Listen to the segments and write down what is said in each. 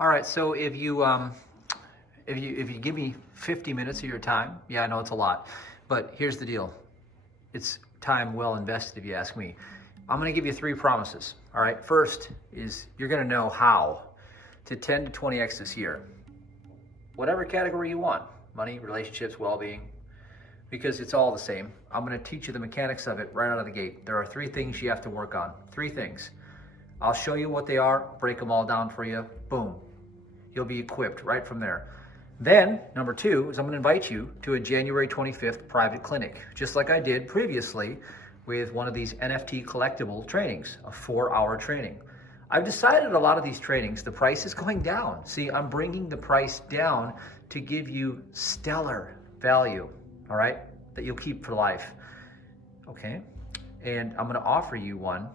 All right, so if you give me 50 minutes of your time, yeah, I know it's a lot, but here's the deal. It's time well invested if you ask me. I'm gonna give you 3 promises, all right? First is you're gonna know how to 10 to 20x this year. Whatever category you want, money, relationships, well-being, because it's all the same. I'm gonna teach you the mechanics of it right out of the gate. There are 3 things you have to work on, 3 things. I'll show you what they are, break them all down for you, boom. You'll be equipped right from there. Then, number 2 is I'm gonna invite you to a January 25th private clinic, just like I did previously with one of these NFT collectible trainings, a 4-hour training. I've decided a lot of these trainings, the price is going down. See, I'm bringing the price down to give you stellar value, all right, that you'll keep for life, okay? And I'm gonna offer you one,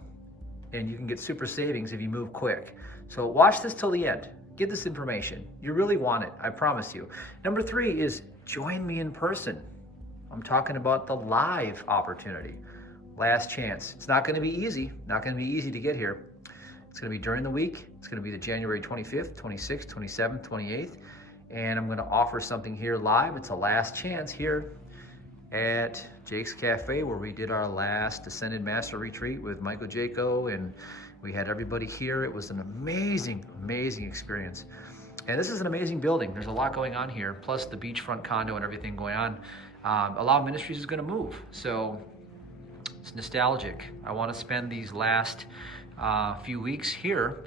and you can get super savings if you move quick. So watch this till the end. Get this information. You really want it, I promise you. Number 3 is join me in person. I'm talking about the live opportunity. Last chance. It's not gonna be easy, not gonna be easy to get here. It's gonna be during the week. It's gonna be the January 25th, 26th, 27th, 28th. And I'm gonna offer something here live. It's a last chance here at Jake's Cafe, where we did our last Ascended Master Retreat with Michael Jaco, and we had everybody here. It was an amazing, amazing experience. And this is an amazing building. There's a lot going on here, plus the beachfront condo and everything going on. Allow Ministries is gonna move, so it's nostalgic. I wanna spend these last few weeks here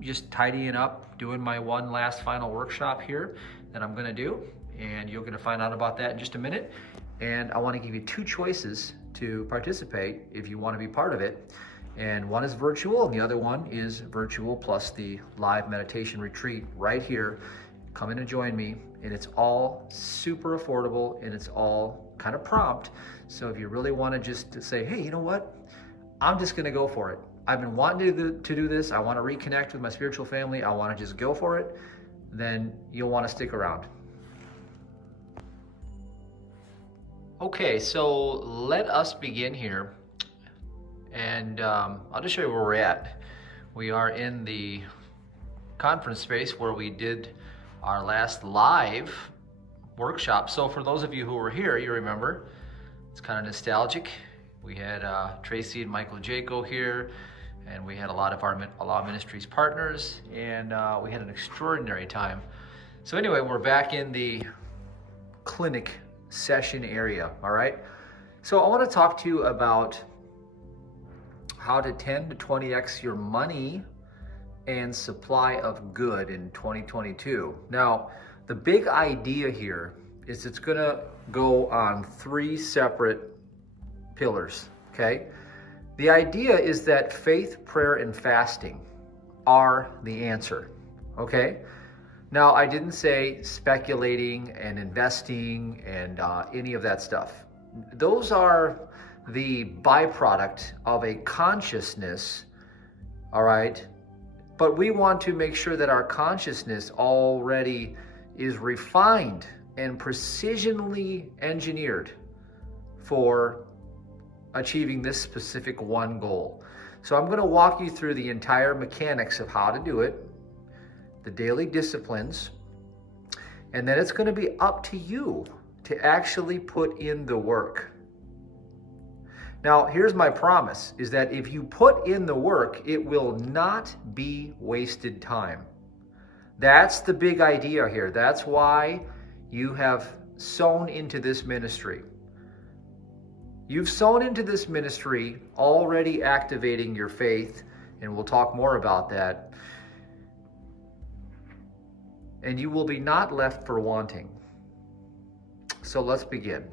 just tidying up, doing my one last final workshop here that I'm gonna do, and you're gonna find out about that in just a minute. And I wanna give you 2 choices to participate if you wanna be part of it. And one is virtual, and the other one is virtual plus the live meditation retreat right here. Come in and join me, and it's all super affordable, and it's all kind of prompt. So if you really wanna just say, hey, you know what? I'm just gonna go for it. I've been wanting to do this. I wanna reconnect with my spiritual family. I wanna just go for it. Then you'll wanna stick around. Okay, so let us begin here. And I'll just show you where we're at. We are in the conference space where we did our last live workshop. So for those of you who were here, you remember, it's kind of nostalgic. We had Tracy and Michael Jaco here, and we had a lot of our Ministries partners, and we had an extraordinary time. So anyway, we're back in the clinic session area, all right? So I want to talk to you about how to 10 to 20x your money and supply of good in 2022. Now, the big idea here is it's gonna go on 3 separate pillars, okay? The idea is that faith, prayer, and fasting are the answer, okay? Now, I didn't say speculating and investing and any of that stuff. Those are the byproduct of a consciousness, all right? But we want to make sure that our consciousness already is refined and precisionally engineered for achieving this specific one goal. So I'm gonna walk you through the entire mechanics of how to do it, the daily disciplines, and then it's gonna be up to you to actually put in the work. Now, here's my promise, is that if you put in the work, it will not be wasted time. That's the big idea here. That's why you have sown into this ministry. You've sown into this ministry, already activating your faith, and we'll talk more about that. And you will be not left for wanting. So let's begin.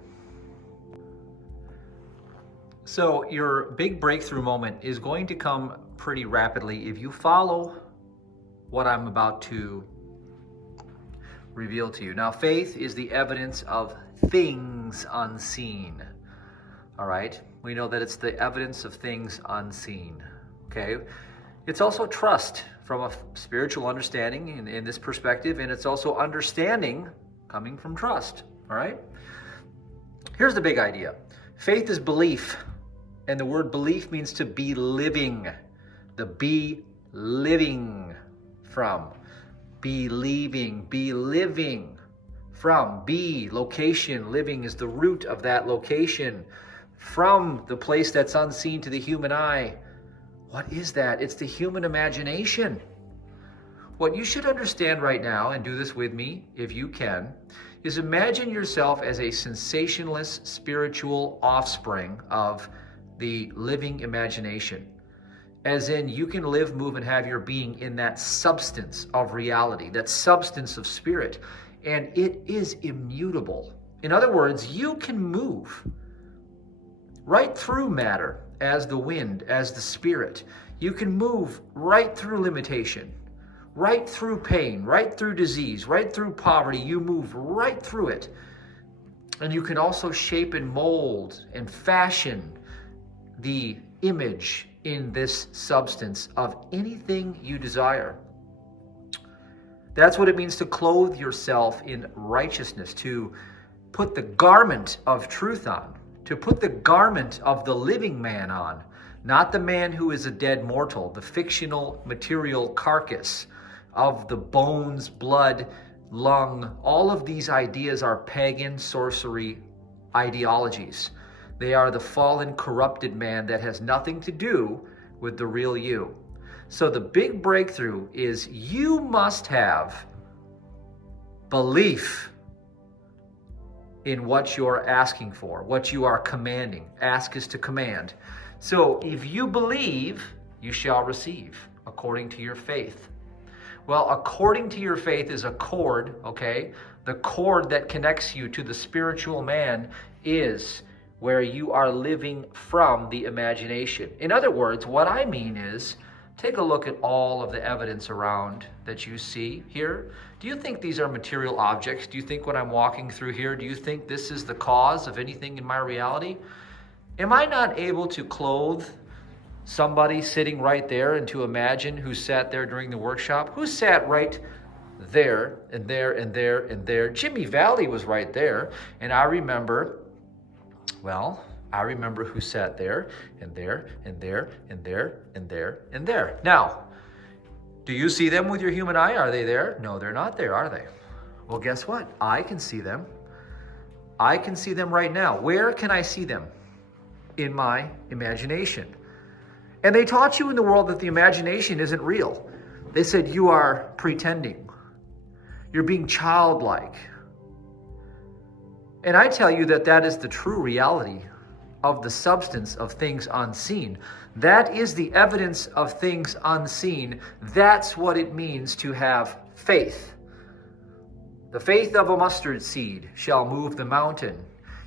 So your big breakthrough moment is going to come pretty rapidly if you follow what I'm about to reveal to you. Now, faith is the evidence of things unseen. All right? We know that it's the evidence of things unseen. Okay? It's also trust from a spiritual understanding in this perspective, and it's also understanding coming from trust. All right? Here's the big idea. Faith is belief. And the word belief means to be living. The be living from. believing, be living from, be, location, living is the root of that location, from the place that's unseen to the human eye. What is that? It's the human imagination. What you should understand right now, and do this with me if you can, is imagine yourself as a sensationless spiritual offspring of the living imagination. As in, you can live, move, and have your being in that substance of reality, that substance of spirit, and it is immutable. In other words, you can move right through matter as the wind, as the spirit. You can move right through limitation, right through pain, right through disease, right through poverty. You move right through it. And you can also shape and mold and fashion the image in this substance of anything you desire. That's what it means to clothe yourself in righteousness, to put the garment of truth on, to put the garment of the living man on, not the man who is a dead mortal, the fictional material carcass of the bones, blood, lung. All of these ideas are pagan sorcery ideologies. They are the fallen, corrupted man that has nothing to do with the real you. So the big breakthrough is you must have belief in what you're asking for, what you are commanding. Ask is to command. So if you believe, you shall receive according to your faith. Well, according to your faith is a cord, okay? The cord that connects you to the spiritual man is where you are living from the imagination. In other words, what I mean is, take a look at all of the evidence around that you see here. Do you think these are material objects? Do you think when I'm walking through here, do you think this is the cause of anything in my reality? Am I not able to clothe somebody sitting right there and to imagine who sat there during the workshop? Who sat right there and there and there and there? Jimmy Valley was right there. And I remember who sat there and there and there and there and there and there. Now, do you see them with your human eye? Are they there? No, they're not there, are they? Well, guess what? I can see them. I can see them right now. Where can I see them? In my imagination. And they taught you in the world that the imagination isn't real. They said you are pretending. You're being childlike. And I tell you that that is the true reality of the substance of things unseen. That is the evidence of things unseen. That's what it means to have faith. The faith of a mustard seed shall move the mountain.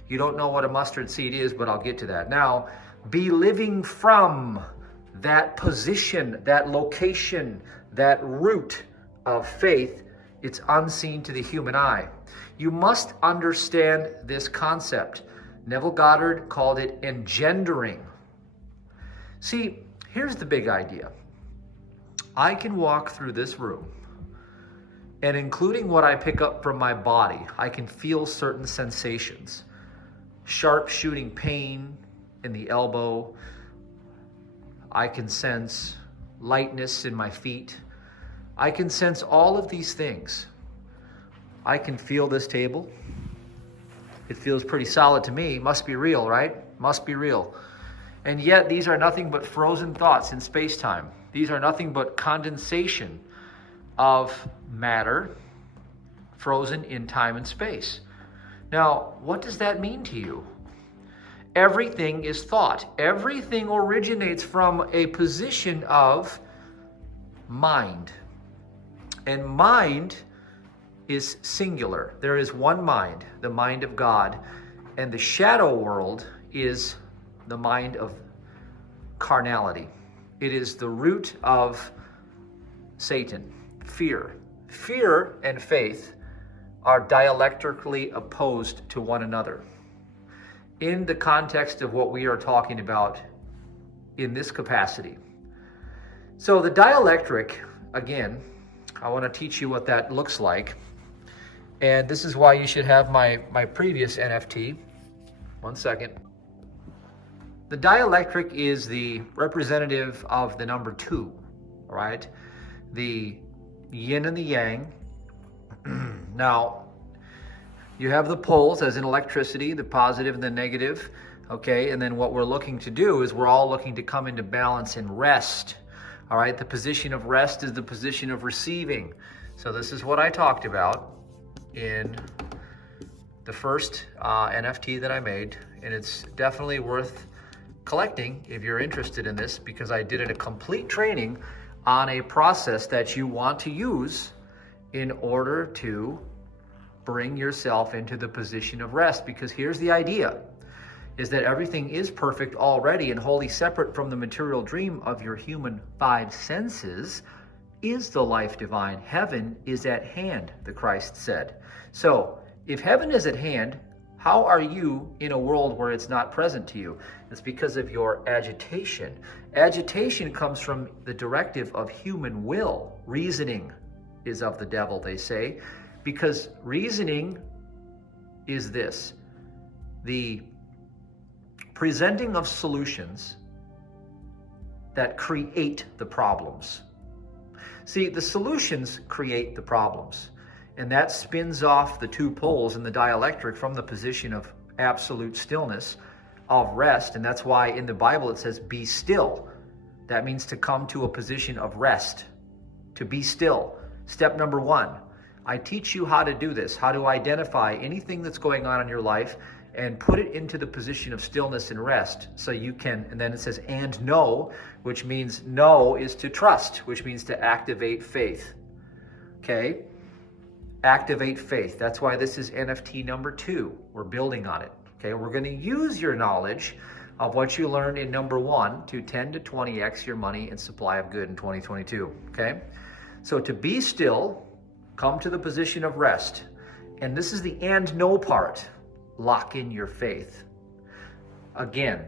You don't know what a mustard seed is, but I'll get to that. Now, be living from that position, that location, that root of faith. It's unseen to the human eye. You must understand this concept. Neville Goddard called it engendering. See, here's the big idea. I can walk through this room, and including what I pick up from my body, I can feel certain sensations. Sharp shooting pain in the elbow. I can sense lightness in my feet. I can sense all of these things. I can feel this table. It feels pretty solid to me. Must be real, right? Must be real. And yet these are nothing but frozen thoughts in space-time. These are nothing but condensation of matter frozen in time and space. Now, what does that mean to you? Everything is thought. Everything originates from a position of mind. And mind is singular. There is one mind, the mind of God. And the shadow world is the mind of carnality. It is the root of Satan, fear. Fear and faith are dialectically opposed to one another. In the context of what we are talking about in this capacity. So the dialectic, again, I want to teach you what that looks like. And this is why you should have my previous NFT. One second. The dialectic is the representative of the number 2, right? The yin and the yang. Now, you have the poles, as in electricity, the positive and the negative, okay? And then what we're looking to do is we're all looking to come into balance and rest, all right? The position of rest is the position of receiving. So this is what I talked about in the first NFT that I made, and it's definitely worth collecting if you're interested in this, because I did a complete training on a process that you want to use in order to bring yourself into the position of rest. Because here's the idea, is that everything is perfect already and wholly separate from the material dream of your human five senses is the life divine. Heaven is at hand, the Christ said. So if heaven is at hand, how are you in a world where it's not present to you? It's because of your agitation. Agitation comes from the directive of human will. Reasoning is of the devil, they say, because reasoning is this: the presenting of solutions that create the problems. See, the solutions create the problems, and that spins off the two poles in the dielectric from the position of absolute stillness, of rest. And that's why in the Bible it says, be still. That means to come to a position of rest, to be still. Step number one, I teach you how to do this, how to identify anything that's going on in your life and put it into the position of stillness and rest so you can, and then it says, and know, which means know is to trust, which means to activate faith. Okay? Activate faith. That's why this is NFT number 2. We're building on it. Okay? We're going to use your knowledge of what you learned in number 1 to 10 to 20x your money and supply of good in 2022. Okay? So to be still, come to the position of rest. And this is the and know part. Lock in your faith. Again,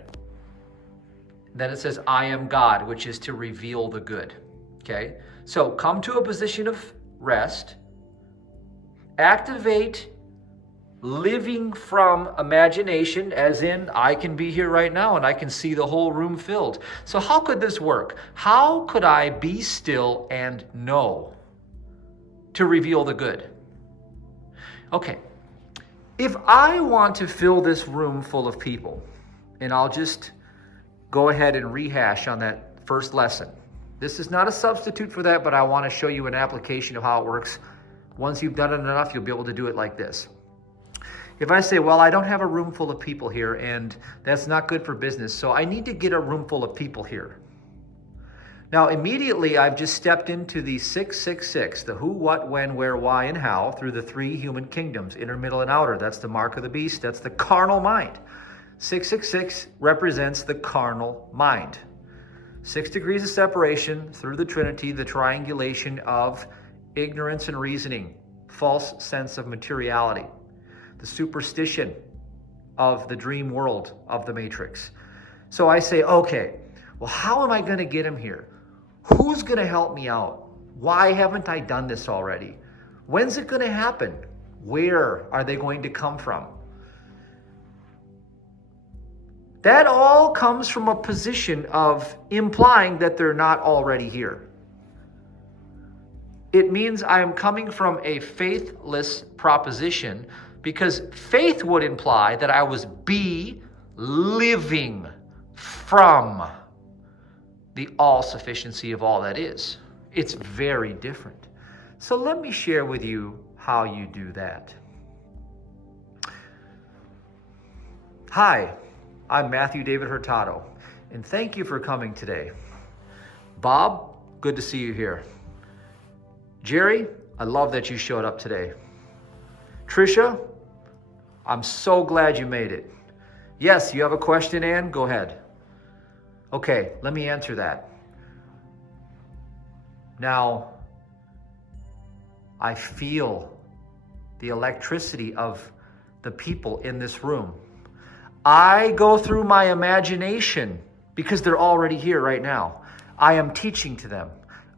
then it says, I am God, which is to reveal the good. Okay? So come to a position of rest. Activate living from imagination, as in I can be here right now and I can see the whole room filled. So how could this work? How could I be still and know to reveal the good? Okay, if I want to fill this room full of people, and I'll just go ahead and rehash on that first lesson. This is not a substitute for that, but I want to show you an application of how it works. Once you've done it enough, you'll be able to do it like this. If I say, well, I don't have a room full of people here, and that's not good for business, so I need to get a room full of people here. Now, immediately, I've just stepped into the 666, the who, what, when, where, why, and how, through the 3 human kingdoms, inner, middle, and outer. That's the mark of the beast. That's the carnal mind. 666 represents the carnal mind. 6 degrees of separation through the Trinity, the triangulation of ignorance and reasoning, false sense of materiality, the superstition of the dream world of the matrix. So I say, okay, well, how am I going to get him here? Who's going to help me out? Why haven't I done this already? When's it going to happen? Where are they going to come from? That all comes from a position of implying that they're not already here. It means I am coming from a faithless proposition, because faith would imply that I was living from the all-sufficiency of all that is. It's very different. So let me share with you how you do that. Hi, I'm Matthew David Hurtado, and thank you for coming today. Bob, good to see you here. Jerry, I love that you showed up today. Trisha, I'm so glad you made it. Yes, you have a question, Ann? Go ahead. Okay, let me answer that. Now, I feel the electricity of the people in this room. I go through my imagination because they're already here right now. I am teaching to them.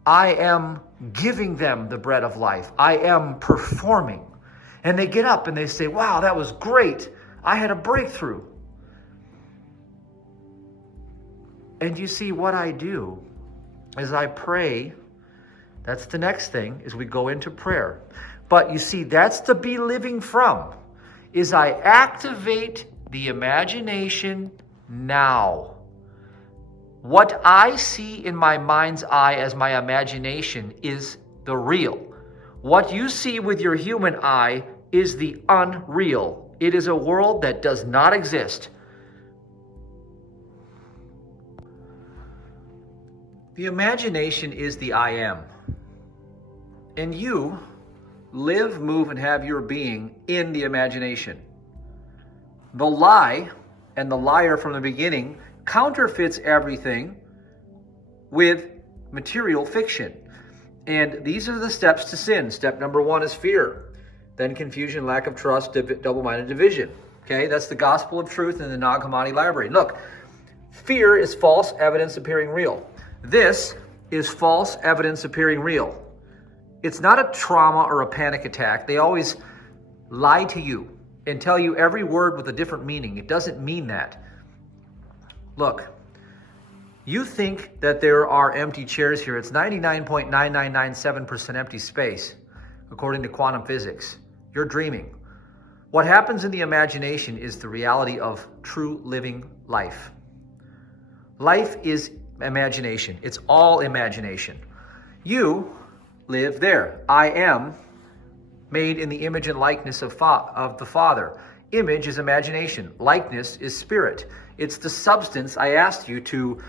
I am giving them the bread of life. I am performing. And they get up and they say, wow, that was great. I had a breakthrough. And you see, what I do is I pray That's the next thing, is we go into prayer. But you see, that's to be living from, is I activate the imagination now. What I see in my mind's eye as my imagination is the real. What you see with your human eye is the unreal. It is a world that does not exist. The imagination is the I am. And you live, move, and have your being in the imagination. The lie and the liar from the beginning counterfeits everything with material fiction. And these are the steps to sin. Step number 1 is fear. Then confusion, lack of trust, double-minded division. Okay, that's the gospel of truth in the Nag Hammadi library. Look, fear is false evidence appearing real. This is false evidence appearing real. It's not a trauma or a panic attack. They always lie to you and tell you every word with a different meaning. It doesn't mean that. Look, you think that there are empty chairs here. It's 99.9997% empty space, according to quantum physics. You're dreaming. What happens in the imagination is the reality of true living life. Life is imagination. It's all imagination. You live there. I am made in the image and likeness of the Father. Image is imagination. Likeness is spirit. It's the substance I asked you to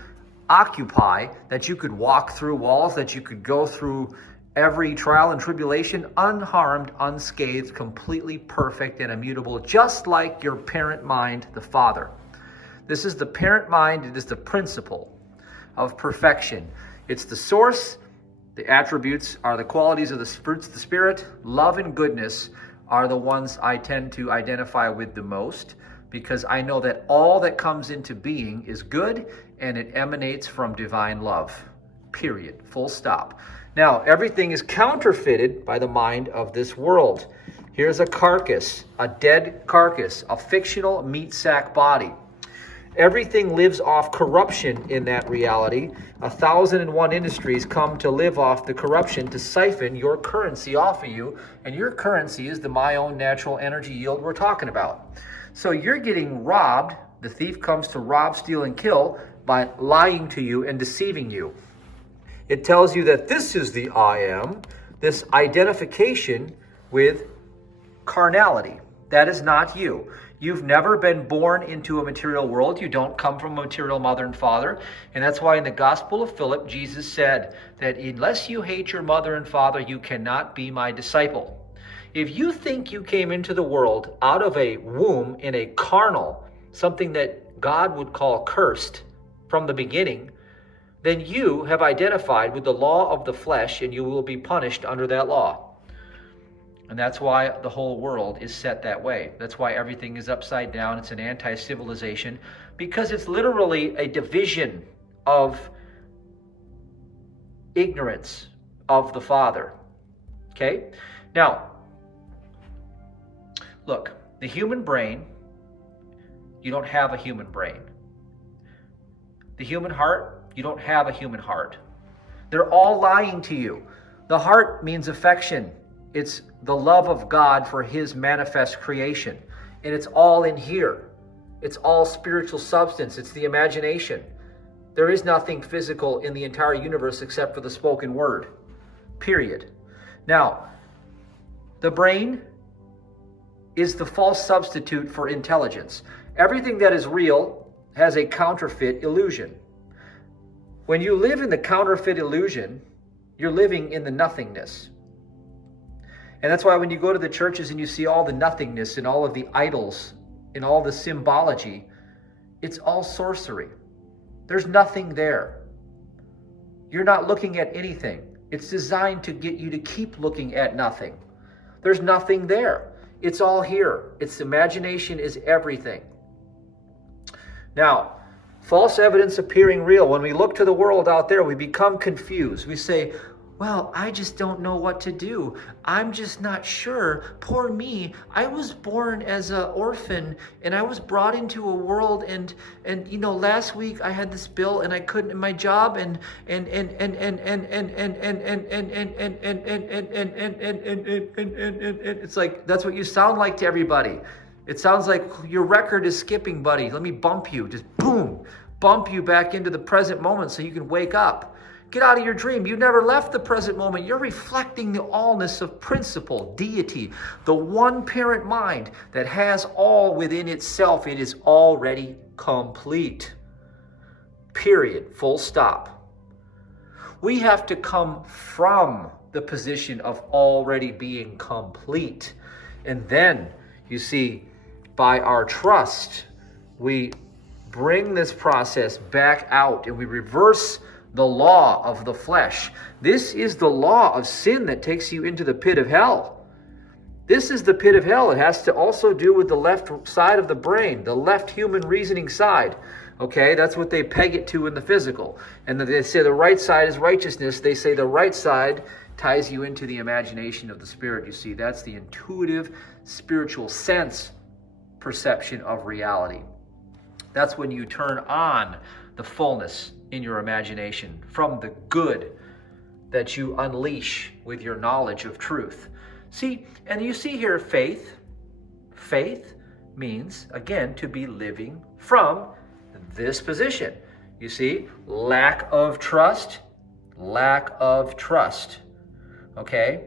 occupy, that you could walk through walls, that you could go through every trial and tribulation unharmed, unscathed, completely perfect and immutable, just like your parent mind, the Father. This is the parent mind. It is the principle of perfection. It's the source. The attributes are the qualities of the fruits of the Spirit. Love and goodness are the ones I tend to identify with the most, because I know that all that comes into being is good and it emanates from divine love. Period. Full stop. Now, everything is counterfeited by the mind of this world. Here's a carcass, a dead carcass, a fictional meat sack body. Everything lives off corruption in that reality. 1,001 industries come to live off the corruption to siphon your currency off of you, and your currency is the my own natural energy yield we're talking about. So you're getting robbed. The thief comes to rob, steal, and kill by lying to you and deceiving you. It tells you that this is the I am, this identification with carnality. That is not you. You've never been born into a material world. You don't come from a material mother and father. And that's why in the Gospel of Philip, Jesus said that unless you hate your mother and father, you cannot be my disciple. If you think you came into the world out of a womb in a carnal, something that God would call cursed from the beginning, then you have identified with the law of the flesh and you will be punished under that law. And that's why the whole world is set that way. That's why everything is upside down. It's an anti-civilization, because it's literally a division of ignorance of the Father. Okay? Now, look, the human brain, you don't have a human brain. The human heart, you don't have a human heart. They're all lying to you. The heart means affection. It's the love of God for his manifest creation. And it's all in here. It's all spiritual substance. It's the imagination. There is nothing physical in the entire universe except for the spoken word. Period. Now, the brain is the false substitute for intelligence. Everything that is real has a counterfeit illusion. When you live in the counterfeit illusion, you're living in the nothingness. And that's why when you go to the churches and you see all the nothingness and all of the idols and all the symbology, it's all sorcery. There's nothing there. You're not looking at anything. It's designed to get you to keep looking at nothing. There's nothing there. It's all here. Its imagination is everything. Now, false evidence appearing real. When we look to the world out there, we become confused. We say, Well, I just don't know what to do. I'm just not sure. Poor me. I was born as an orphan and I was brought into a world and last week I had this bill and I couldn't in my job and it's like that's what you sound like to everybody. It sounds like your record is skipping, buddy. Let me bump you. Just boom. Bump you back into the present moment so you can wake up. Get out of your dream. You never left the present moment. You're reflecting the allness of principle, deity, the one parent mind that has all within itself. It is already complete. Period. Full stop. We have to come from the position of already being complete. And then, you see, by our trust, we bring this process back out and we reverse the law of the flesh. This is the law of sin that takes you into the pit of hell. This is the pit of hell. It has to also do with the left side of the brain, the left human reasoning side. Okay, that's what they peg it to in the physical. And they say the right side is righteousness. They say the right side ties you into the imagination of the spirit. You see, that's the intuitive, spiritual sense perception of reality. That's when you turn on the fullness in your imagination from the good that you unleash with your knowledge of truth. See, and you see here faith. Faith means, again, to be living from this position. You see, lack of trust, okay?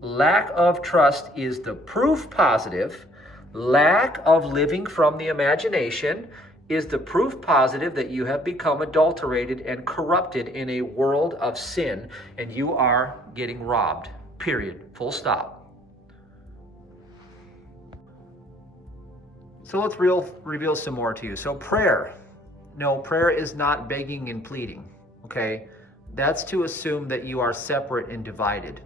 Lack of trust is the proof positive. Lack of living from the imagination is the proof positive that you have become adulterated and corrupted in a world of sin, and you are getting robbed. Period. Full stop. So let's reveal some more to you. So prayer. No, prayer is not begging and pleading, okay? That's to assume that you are separate and divided.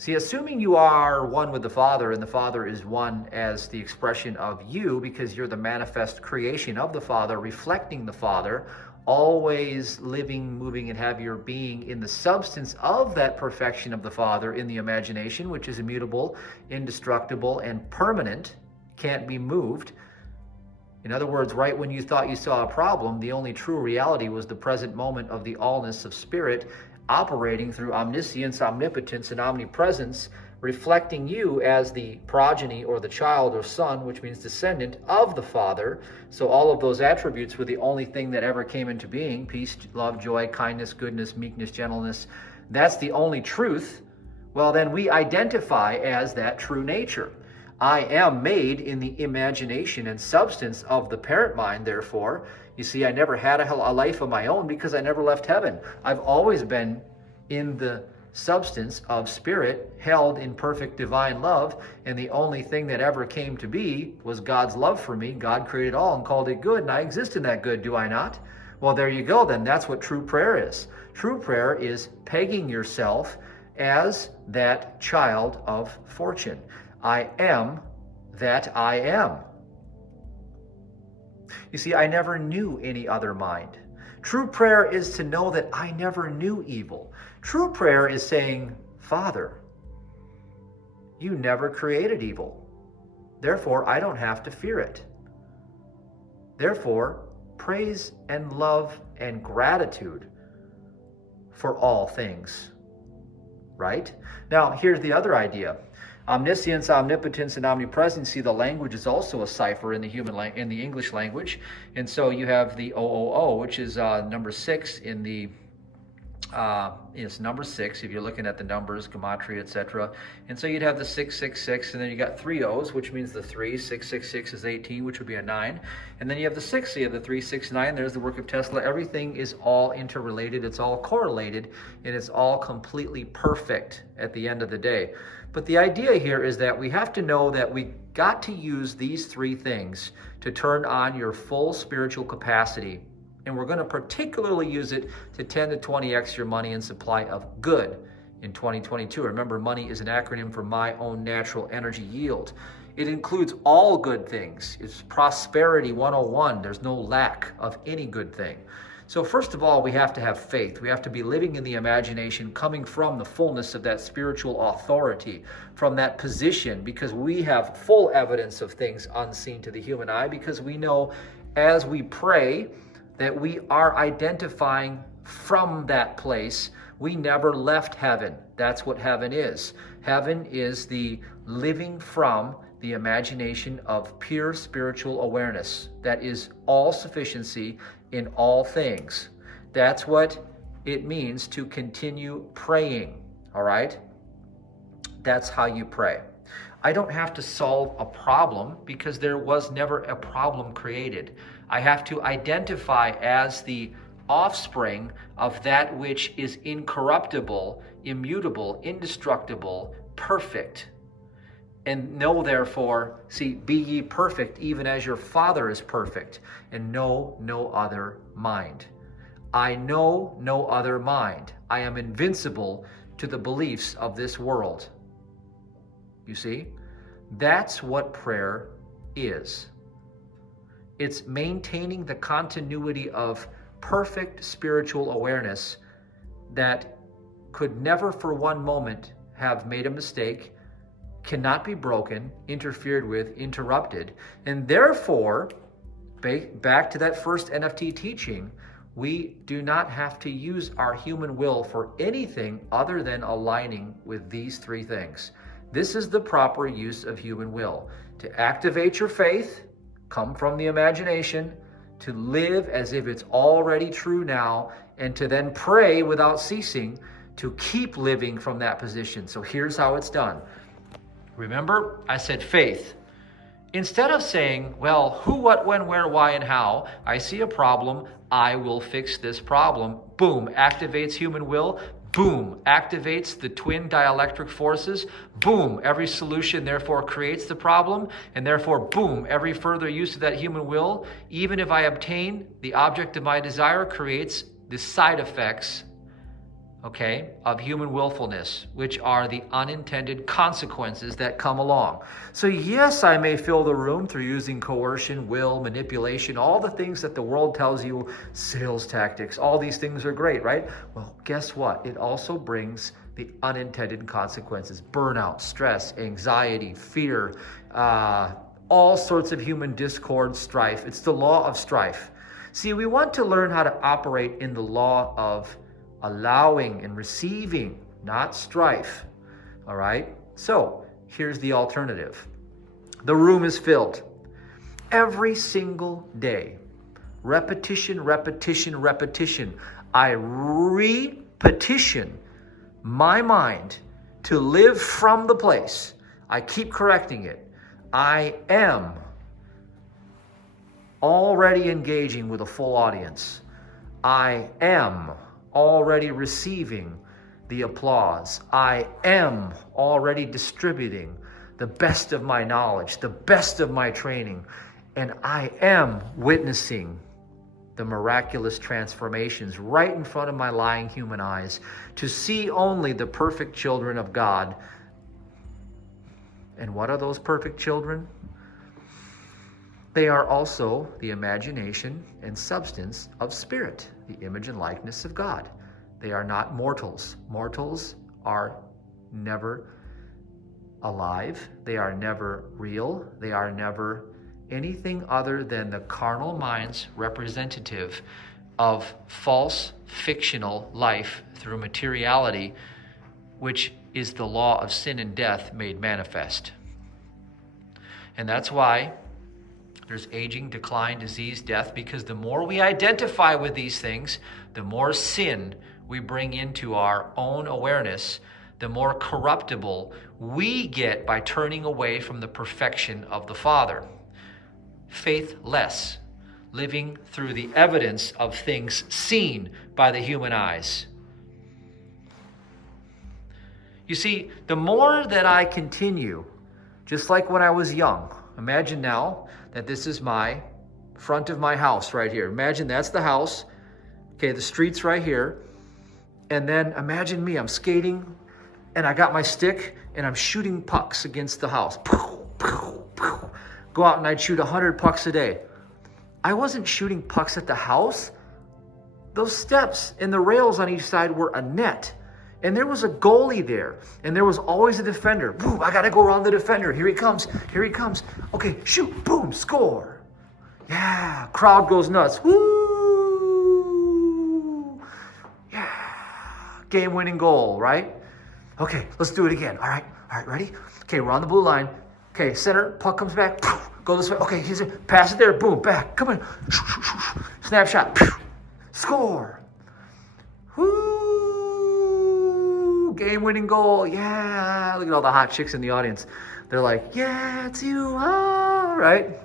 See, assuming you are one with the Father and the Father is one as the expression of you because you're the manifest creation of the Father, reflecting the Father, always living, moving, and have your being in the substance of that perfection of the Father in the imagination, which is immutable, indestructible, and permanent, can't be moved. In other words, right when you thought you saw a problem, the only true reality was the present moment of the allness of spirit operating through omniscience, omnipotence, and omnipresence, reflecting you as the progeny or the child or son, which means descendant of the Father. So all of those attributes were the only thing that ever came into being: peace, love, joy, kindness, goodness, meekness, gentleness. That's the only truth. Well, then we identify as that true nature. I am made in the imagination and substance of the parent mind, therefore. You see, I never had a life of my own because I never left heaven. I've always been in the substance of spirit, held in perfect divine love, and the only thing that ever came to be was God's love for me. God created all and called it good, and I exist in that good, do I not? Well, there you go then. That's what true prayer is. True prayer is pegging yourself as that child of fortune. I am that I am. You see, I never knew any other mind. True prayer is to know that I never knew evil. True prayer is saying, Father, you never created evil. Therefore, I don't have to fear it. Therefore, praise and love and gratitude for all things. Right? Now, here's the other idea. Omniscience, omnipotence, and omnipresence. See, the language is also a cipher in the in the English language, and so you have the OOO, which is number 6 in the. It's number 6 if you're looking at the numbers, gematria, etc. And so you'd have the 666, and then you got 3 O's, which means the 3. 666 is 18, which would be a 9. And then you have the 6, so you have the 369. There's the work of Tesla. Everything is all interrelated. It's all correlated, and it's all completely perfect at the end of the day. But the idea here is that we have to know that we got to use these 3 things to turn on your full spiritual capacity. And we're going to particularly use it to 10 to 20x your money and supply of good in 2022. Remember, money is an acronym for my own natural energy yield. It includes all good things. It's prosperity 101. There's no lack of any good thing. So first of all, we have to have faith. We have to be living in the imagination, coming from the fullness of that spiritual authority, from that position, because we have full evidence of things unseen to the human eye, because we know as we pray that we are identifying from that place. We never left heaven. That's what heaven is. Heaven is the living from the imagination of pure spiritual awareness. That is all sufficiency in all things. That's what it means to continue praying, all right? That's how you pray. I don't have to solve a problem because there was never a problem created. I have to identify as the offspring of that which is incorruptible, immutable, indestructible, perfect. And know therefore, see, be ye perfect, even as your Father is perfect, and know no other mind. I know no other mind. I am invincible to the beliefs of this world. You see? That's what prayer is. It's maintaining the continuity of perfect spiritual awareness that could never for one moment have made a mistake, cannot be broken, interfered with, interrupted. And therefore, back to that first NFT teaching, we do not have to use our human will for anything other than aligning with these three things. This is the proper use of human will. To activate your faith, come from the imagination, to live as if it's already true now, and to then pray without ceasing to keep living from that position. So here's how it's done. Remember, I said faith. Instead of saying, well, who, what, when, where, why, and how, I see a problem, I will fix this problem. Boom, activates human will. Boom, activates the twin dielectric forces. Boom, every solution therefore creates the problem. And therefore, boom, every further use of that human will, even if I obtain the object of my desire, creates the side effects, okay, of human willfulness, which are the unintended consequences that come along. So yes, I may fill the room through using coercion, will, manipulation, all the things that the world tells you, sales tactics, all these things are great, right? Well, guess what? It also brings the unintended consequences: burnout, stress, anxiety, fear, all sorts of human discord, strife. It's the law of strife. See, we want to learn how to operate in the law of allowing and receiving, not strife. All right? So here's the alternative. The room is filled every single day. Repetition, repetition, repetition. I repetition my mind to live from the place. I keep correcting it. I am already engaging with a full audience. I am already receiving the applause. I am already distributing the best of my knowledge, the best of my training, and I am witnessing the miraculous transformations right in front of my lying human eyes to see only the perfect children of God. And what are those perfect children? They are also the imagination and substance of spirit, the image and likeness of God. They are not mortals. Mortals are never alive. They are never real. They are never anything other than the carnal mind's representative of false, fictional life through materiality, which is the law of sin and death made manifest. And that's why there's aging, decline, disease, death, because the more we identify with these things, the more sin we bring into our own awareness, the more corruptible we get by turning away from the perfection of the Father. Faithless, living through the evidence of things seen by the human eyes. You see, the more that I continue, just like when I was young, imagine now that this is my front of my house right here. Imagine that's the house. Okay, the street's right here. And then imagine me, I'm skating and I got my stick and I'm shooting pucks against the house. Go out and I'd shoot 100 pucks a day. I wasn't shooting pucks at the house. those steps and the rails on each side were a net. And there was a goalie there. And there was always a defender. Boom, I got to go around the defender. Here he comes. Here he comes. Okay, shoot. Boom, score. Yeah, crowd goes nuts. Woo! Yeah. Game-winning goal, right? Okay, let's do it again. All right, ready? Okay, we're on the blue line. Okay, center, puck comes back. Go this way. Okay, here's it. Pass it there. Boom, back. Come on. Snapshot. Score. Woo! Game-winning goal. Yeah. Look at all the hot chicks in the audience. They're like, yeah, it's you. All right.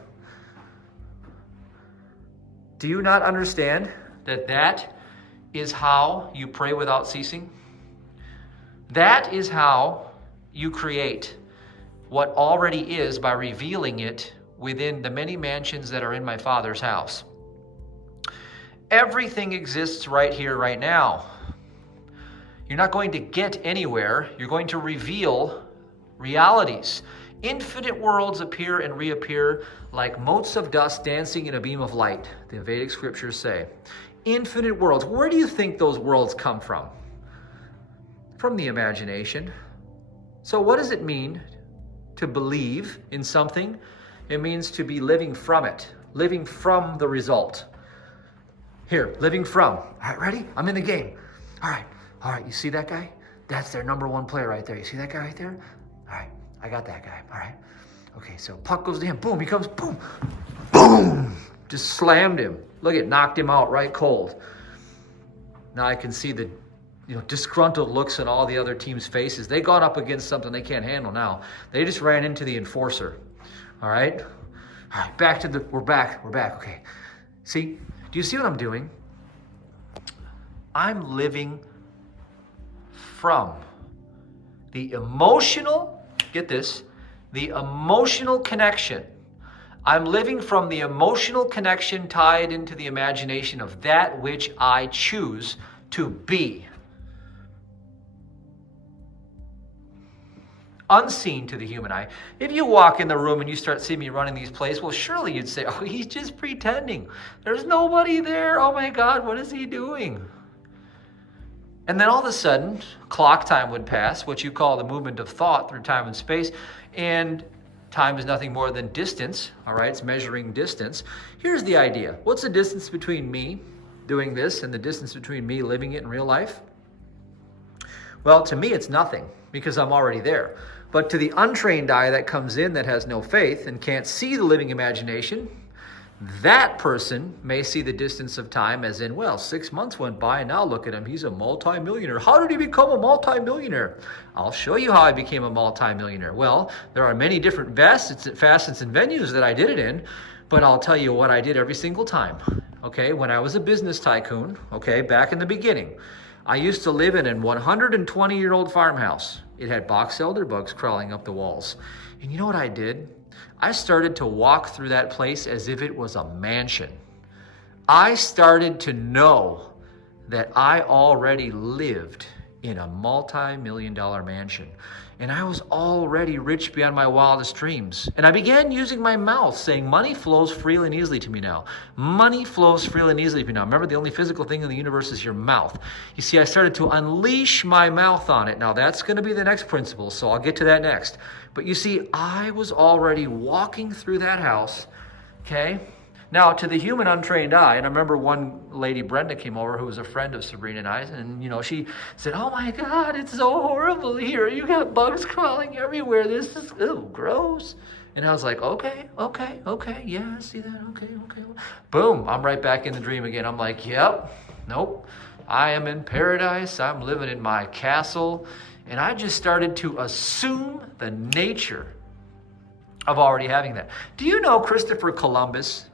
Do you not understand that that is how you pray without ceasing? That is how you create what already is by revealing it within the many mansions that are in my Father's house. Everything exists right here, right now. You're not going to get anywhere. You're going to reveal realities. Infinite worlds appear and reappear like motes of dust dancing in a beam of light, the Vedic scriptures say. Infinite worlds. Where do you think those worlds come from? From the imagination. So what does it mean to believe in something? It means to be living from it, living from the result. Here, living from. All right, ready? I'm in the game. All right, you see that guy? That's their number one player right there. You see that guy right there? All right, I got that guy. All right. Okay, so puck goes to him. Boom, he comes. Boom. Boom. Just slammed him. Look at, knocked him out right cold. Now I can see the disgruntled looks on all the other team's faces. They got up against something they can't handle now. They just ran into the enforcer. All right, back to we're back. Okay. See, do you see what I'm doing? I'm living from the emotional, get this, the emotional connection. I'm living from the emotional connection tied into the imagination of that which I choose to be. Unseen to the human eye. If you walk in the room and you start seeing me running these plays, well, surely you'd say, oh, he's just pretending. There's nobody there. Oh my God, what is he doing? And then all of a sudden, clock time would pass, what you call the movement of thought through time and space, and time is nothing more than distance, all right? It's measuring distance. Here's the idea. What's the distance between me doing this and the distance between me living it in real life? Well, to me, it's nothing because I'm already there. But to the untrained eye that comes in that has no faith and can't see the living imagination, that person may see the distance of time as in, well, 6 months went by and now look at him. He's a multimillionaire. How did he become a multimillionaire? I'll show you how I became a multimillionaire. Well, there are many different facets and venues that I did it in, but I'll tell you what I did every single time. Okay, when I was a business tycoon, okay, back in the beginning, I used to live in a 120-year-old farmhouse. It had box elder bugs crawling up the walls. And you know what I did? I started to walk through that place as if it was a mansion. I started to know that I already lived in a multi-million-dollar mansion. And I was already rich beyond my wildest dreams. And I began using my mouth, saying, money flows freely and easily to me now. Money flows freely and easily to me now. Remember, the only physical thing in the universe is your mouth. You see, I started to unleash my mouth on it. Now, that's going to be the next principle, so I'll get to that next. But you see, I was already walking through that house, okay? Now, to the human untrained eye, and I remember one lady, Brenda, came over who was a friend of Sabrina and I, and, she said, oh my God, it's so horrible here. You got bugs crawling everywhere. This is, gross. And I was like, okay, yeah, I see that, okay. Boom, I'm right back in the dream again. I'm like, yep, nope, I am in paradise. I'm living in my castle. And I just started to assume the nature of already having that. Do you know Christopher Columbus?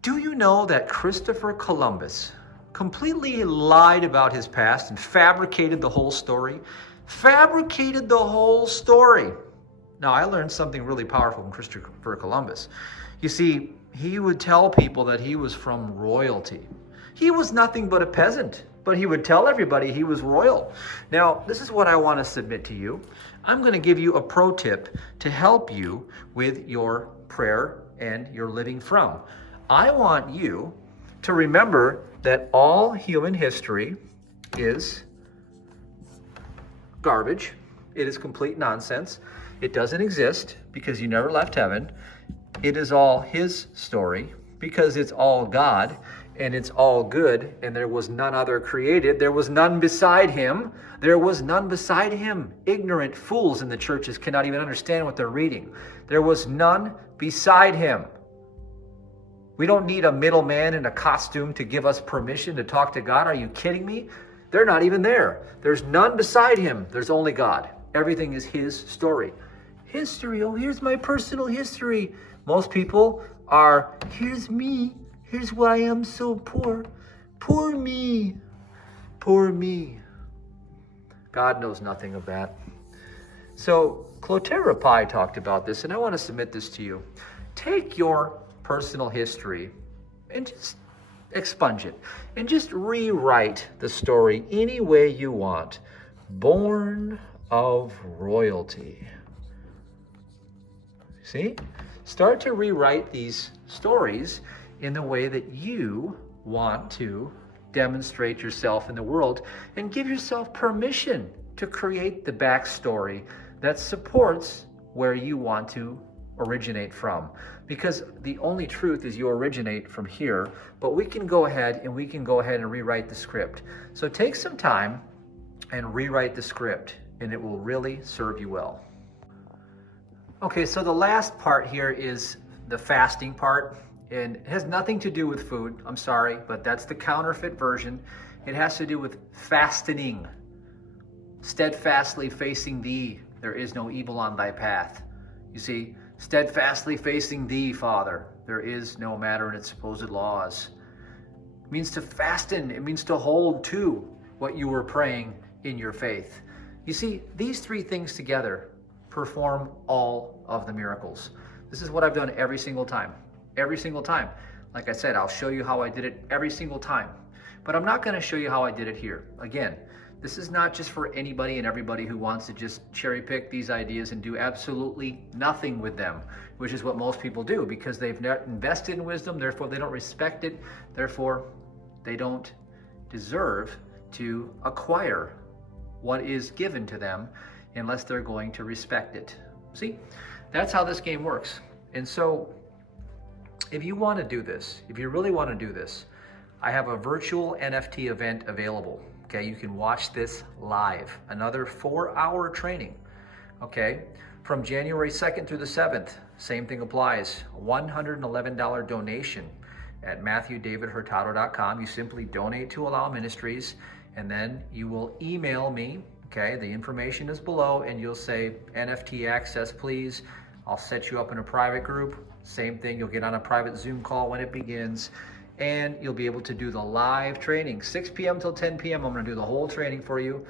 Do you know that Christopher Columbus completely lied about his past and fabricated the whole story? Fabricated the whole story. Now, I learned something really powerful from Christopher Columbus. You see, he would tell people that he was from royalty. He was nothing but a peasant, but he would tell everybody he was royal. Now, this is what I want to submit to you. I'm going to give you a pro tip to help you with your prayer and you're living from. I want you to remember that all human history is garbage. It is complete nonsense. It doesn't exist because you never left heaven. It is all his story because it's all God and it's all good, and there was none other created. There was none beside him. There was none beside him. Ignorant fools in the churches cannot even understand what they're reading. There was none beside him. We don't need a middleman in a costume to give us permission to talk to God. Are you kidding me? They're not even there. There's none beside him. There's only God. Everything is his story. History, oh, here's my personal history. Most people are, here's me. Here's why I'm so poor. Poor me. Poor me. God knows nothing of that. So Cloterra Pi talked about this, and I want to submit this to you. Take your personal history and just expunge it and just rewrite the story any way you want. Born of royalty. See? Start to rewrite these stories in the way that you want to demonstrate yourself in the world, and give yourself permission to create the backstory that supports where you want to originate from. Because the only truth is you originate from here, but we can go ahead and rewrite the script. So take some time and rewrite the script, and it will really serve you well. Okay, so the last part here is the fasting part, and it has nothing to do with food. I'm sorry, but that's the counterfeit version. It has to do with fastening. Steadfastly facing thee, there is no evil on thy path. You see, steadfastly facing thee, Father, there is no matter in its supposed laws. It means to fasten. It means to hold to what you were praying in your faith. You see, these three things together perform all of the miracles. This is what I've done every single time. Every single time. Like I said, I'll show you how I did it every single time. But I'm not going to show you how I did it here. Again, this is not just for anybody and everybody who wants to just cherry pick these ideas and do absolutely nothing with them, which is what most people do because they've not invested in wisdom, therefore they don't respect it, therefore they don't deserve to acquire what is given to them unless they're going to respect it. See, that's how this game works. And so if you want to do this, if you really want to do this, I have a virtual NFT event available. Okay, you can watch this live, another 4-hour training. Okay, from January 2nd through the 7th, same thing applies. $111 donation at MatthewDavidHurtado.com. You simply donate to Allow Ministries, and then you will email me. Okay, the information is below, and you'll say NFT access, please. I'll set you up in a private group. Same thing, you'll get on a private Zoom call when it begins, and you'll be able to do the live training, 6 p.m. till 10 p.m. I'm going to do the whole training for you,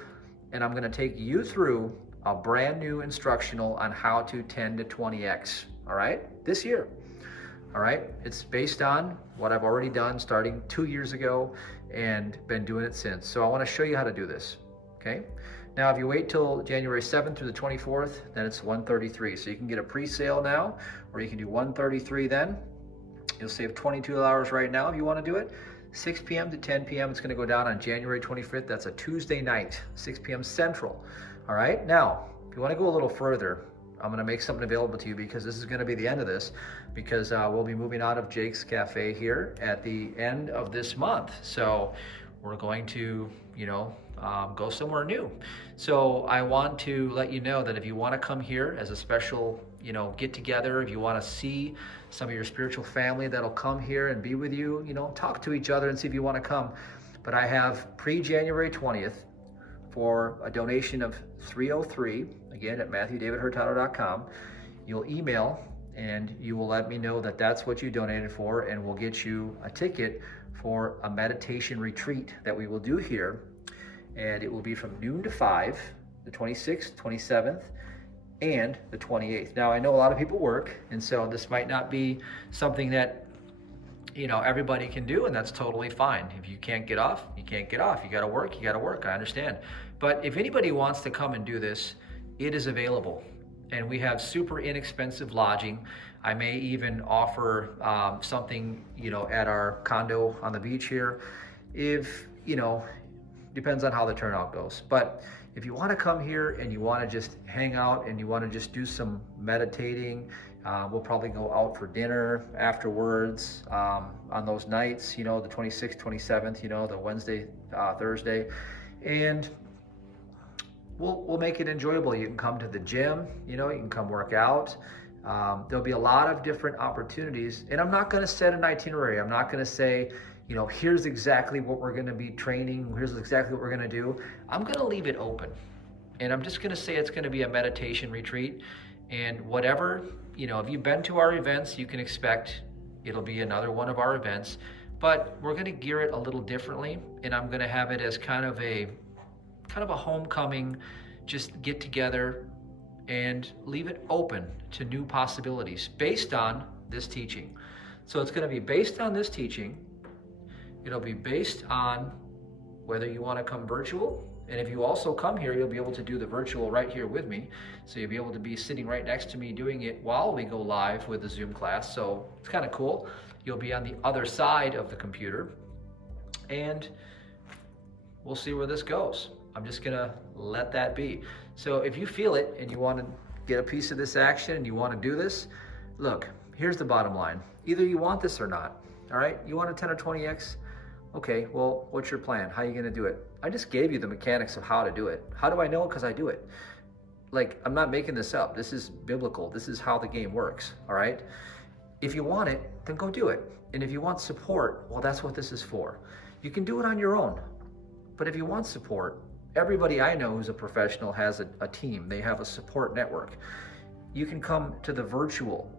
and I'm going to take you through a brand new instructional on how to 10 to 20x, all right, this year. All right, it's based on what I've already done starting 2 years ago and been doing it since. So I want to show you how to do this, okay? Now, if you wait till January 7th through the 24th, then it's $133. So you can get a pre-sale now, or you can do $133 then. You'll save $22 right now if you want to do it. 6 p.m. to 10 p.m. It's going to go down on January 25th. That's a Tuesday night, 6 p.m. Central. All right. Now, if you want to go a little further, I'm going to make something available to you because this is going to be the end of this, because we'll be moving out of Jake's Cafe here at the end of this month. So we're going to, go somewhere new. So I want to let you know that if you want to come here as a special, get together, if you want to see some of your spiritual family that'll come here and be with you, talk to each other and see if you want to come. But I have pre-January 20th for a donation of $303, again at MatthewDavidHurtado.com. You'll email and you will let me know that that's what you donated for, and we'll get you a ticket for a meditation retreat that we will do here. And it will be from noon to 5, the 26th, 27th, and the 28th. Now, I know a lot of people work, and so this might not be something that, everybody can do, and that's totally fine. If you can't get off, you can't get off. You got to work, I understand. But if anybody wants to come and do this, it is available. and we have super inexpensive lodging. I may even offer something, at our condo on the beach here, if, depends on how the turnout goes. But if you want to come here and you want to just hang out and you want to just do some meditating, we'll probably go out for dinner afterwards on those nights, the 26th, 27th, the Wednesday, Thursday, and we'll make it enjoyable. You can come to the gym, you can come work out. There'll be a lot of different opportunities, and I'm not going to set an itinerary. I'm not going to say, here's exactly what we're going to be training. Here's exactly what we're going to do. I'm going to leave it open, and I'm just going to say it's going to be a meditation retreat, and whatever, if you've been to our events, you can expect it'll be another one of our events, but we're going to gear it a little differently, and I'm going to have it as kind of a homecoming, just get together and leave it open to new possibilities based on this teaching. So it's going to be based on this teaching. It'll be based on whether you want to come virtual, and if you also come here, you'll be able to do the virtual right here with me. So you'll be able to be sitting right next to me doing it while we go live with the Zoom class. So it's kind of cool. You'll be on the other side of the computer, and we'll see where this goes. I'm just gonna let that be. So if you feel it and you want to get a piece of this action and you want to do this, look, here's the bottom line. Either you want this or not, all right? You want a 10 or 20X? Okay, well, what's your plan? How are you gonna do it? I just gave you the mechanics of how to do it. How do I know? Because I do it. Like, I'm not making this up. This is biblical. This is how the game works, all right? If you want it, then go do it. And if you want support, well, that's what this is for. You can do it on your own. But if you want support, everybody I know who's a professional has a team. They have a support network. You can come to the virtual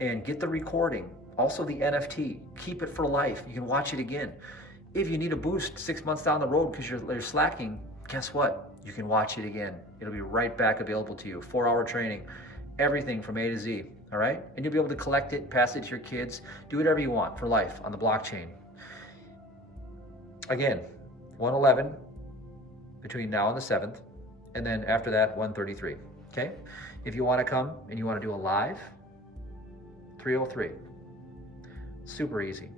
and get the recording, also the NFT, keep it for life. You can watch it again. If you need a boost 6 months down the road because you're slacking, guess what? You can watch it again. It'll be right back available to you. 4-hour training, everything from A to Z, all right? And you'll be able to collect it, pass it to your kids, do whatever you want for life on the blockchain. Again, 111 between now and the 7th, and then after that, 133, okay? If you wanna come and you wanna do a live, 303, super easy.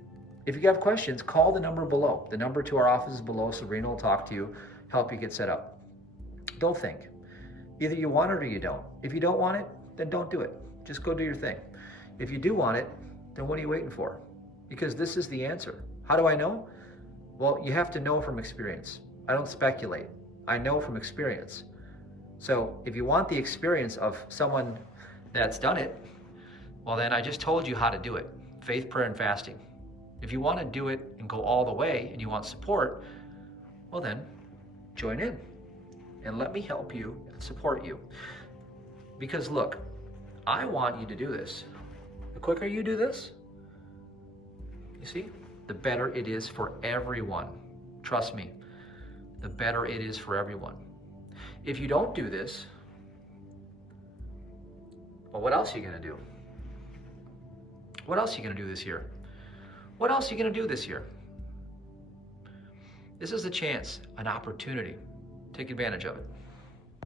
If you have questions, call the number below. The number to our office is below. Sabrina will talk to you, help you get set up. Don't think. Either you want it or you don't. If you don't want it, then don't do it. Just go do your thing. If you do want it, then what are you waiting for? Because this is the answer. How do I know? Well, you have to know from experience. I don't speculate. I know from experience. So if you want the experience of someone that's done it, well, then I just told you how to do it. Faith, prayer, and fasting. If you want to do it and go all the way and you want support, well then, join in and let me help you and support you. Because look, I want you to do this. The quicker you do this, you see, the better it is for everyone. Trust me, the better it is for everyone. If you don't do this, well, what else are you going to do? What else are you going to do this year? What else are you going to do this year? This is a chance, an opportunity. Take advantage of it.